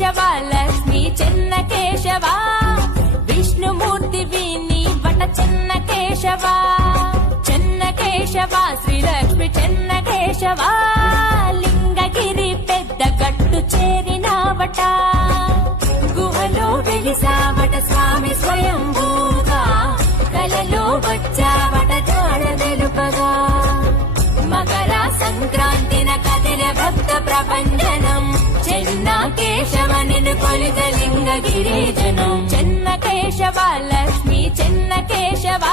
కేశవ లక్ష్మి చెన్న కేశవ విష్ణుమూర్తి వీని వట చెన్న కేశవ చెన్న కేశవ శ్రీలక్ష్మి చెన్న కేశవ లింగగిరి పెద్ద గట్టు చేరినావట గుహలో వెలిసావట స్వామి స్వయంభూగా కలలో వచ్చావట జాడ తెలుపగా మకర సంక్రాంతిన కదిల భక్త ప్రపంచనం చెన్న కేశవ నిన్ను కొలిత లింగగిరి జనం చెన్న కేశవ లక్ష్మి చెన్న కేశవ